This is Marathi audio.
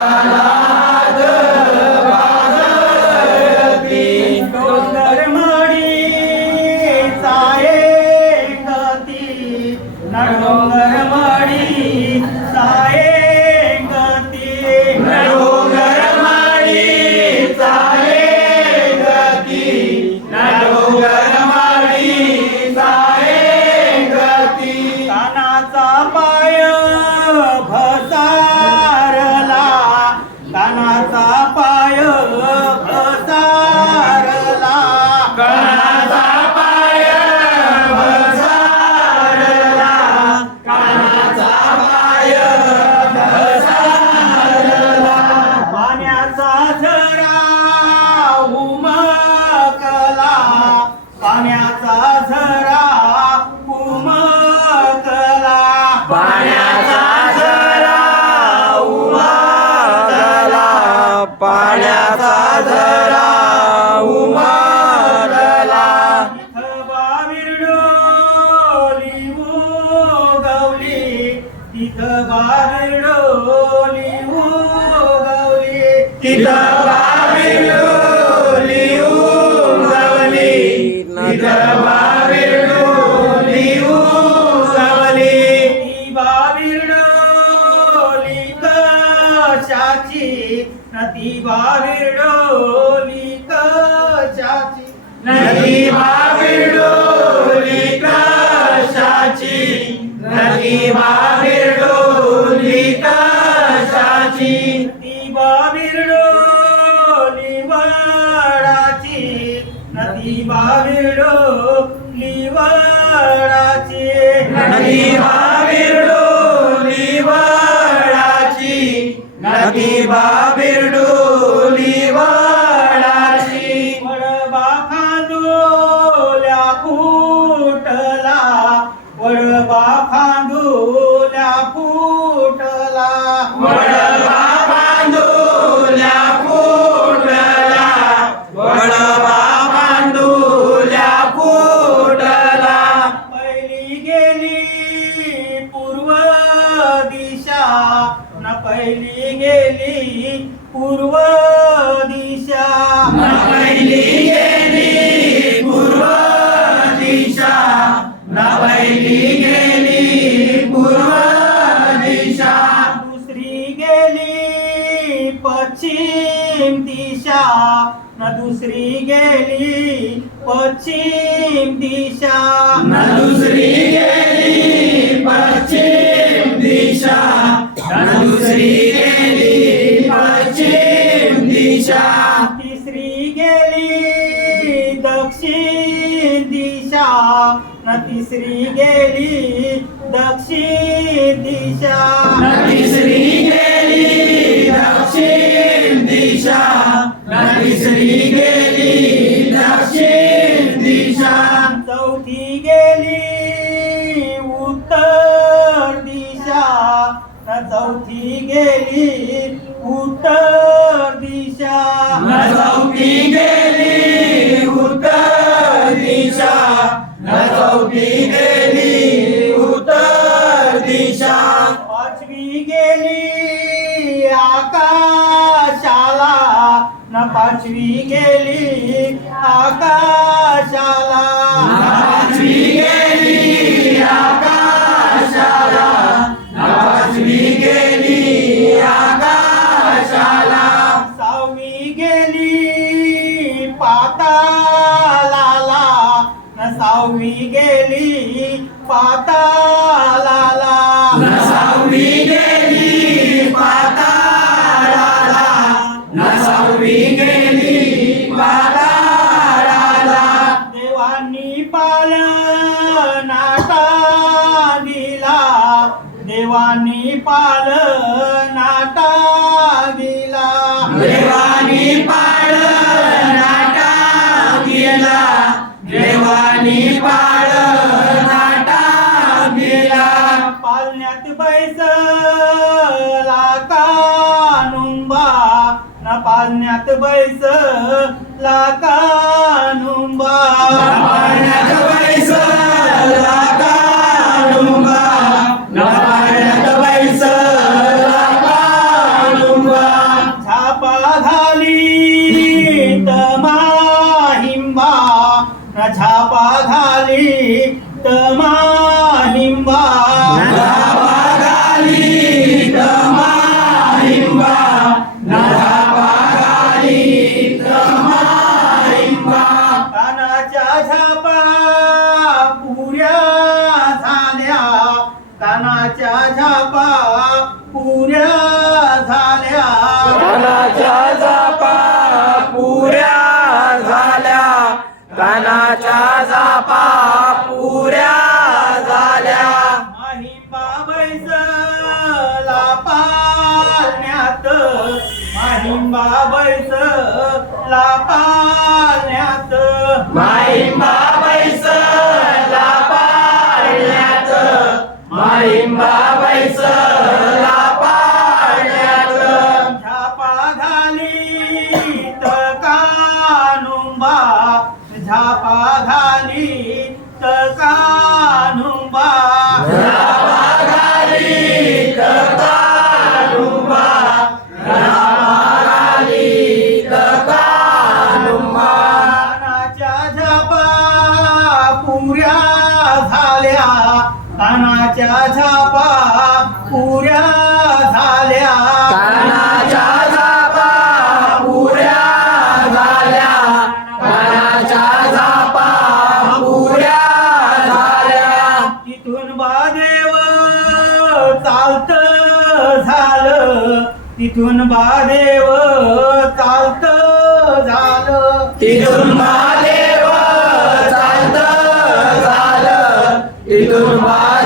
नाद वाजती डोंगर मडी सायंगती डोंगर मडी सायंगती डोंगर मडी सायंगती डोंगर मडी सायंगती कानाचा पाय भसारला कानाचा पाय भसारला कानाचा पाय भसारला कानाचा पाय भसारला पाण्याचा झरा उमकला पाण्याचा झरा उमकला पाण्याचा पाण्याचा झरा उमटला इथं बाविरडोली उगवली तिथं बाविरडोली उगवली तिथं बाविरडोली उगवली तिथं बाविरडोली उगवली ती बाविरडोली कशाची नदी बाविरडोली कशाची नदी बाविरडोली कशाची नदी बाविरडोली कशाची ती बाविरडोली वडाची नदी बाविरडोली वडाची नदी बाविरडोली वडाची नदी बाविरडोली वडाची वडबा खांदोल्या फुटला वडबा खांदोल्या फुटला वडबा खांदोल्या फुटला वडबा खांदोल्या फुटला पहिली गेली पूर्व दिशा न पहिली गेली पूर्व दिशा न पहिली गेली पूर्व दिशा न पहिली गेली पूर्व दिशा दुसरी गेली पश्चिम दिशा न दुसरी गेली पश्चिम दिशा न दुसरी गेली पश्चिम दिशा न दुसरी गेली पश्चिम दिशा तिसरी गेली दक्षिण दिशा न तिसरी गेली दक्षिण दिशा न तिसरी गेली दक्षिण दिशा न तिसरी गेली दक्षिण दिशा चौथी गेली उत्तर दिशा न चौथी गेली उत्तर दिशा न चौथी गेली उत्तर दिशा न चौथी गेली उत्तर दिशा पाचवी गेली आकाशाला न पाचवी गेली आकाशाला पाचवी गेली आकाशाला पाचवी गेली आकाशाला सहावी गेली पाताळाला न सहावी गेली पाताळाला न सहावी गेली पाताळाला न सहावी गेली पाताळाला देवांनी पालनाटा दिला देवानी पालनाटा दिला देवानी पालनाटा दिला देवानी पालनाटा दिला पालण्यात बैसला कानुंबा न पालण्यात बैसला कानुंबा पालण्यात बैसला कानुंबा न पालण्यात बैसला कानुंबा माईंबा बैसला पाळण्यात माईंबा बैसला पाळण्यात माईंबा बैसला पाळण्यात झापा घालीत कानुंबा झापा घालीत कानुंबा झापा घालीत कानुंबा झापा घालीत कानुंबा कानाच्या झापा पुऱ्या झाल्या कानाच्या झापा पुऱ्या झाल्या कानाच्या झापा पुऱ्या झाल्या कानाच्या झापा पुऱ्या झाल्या तिथून बादेव चालत झालं तिथून बादेव चालत झालं तिथून महादेव चालत झालं तिथून महादेव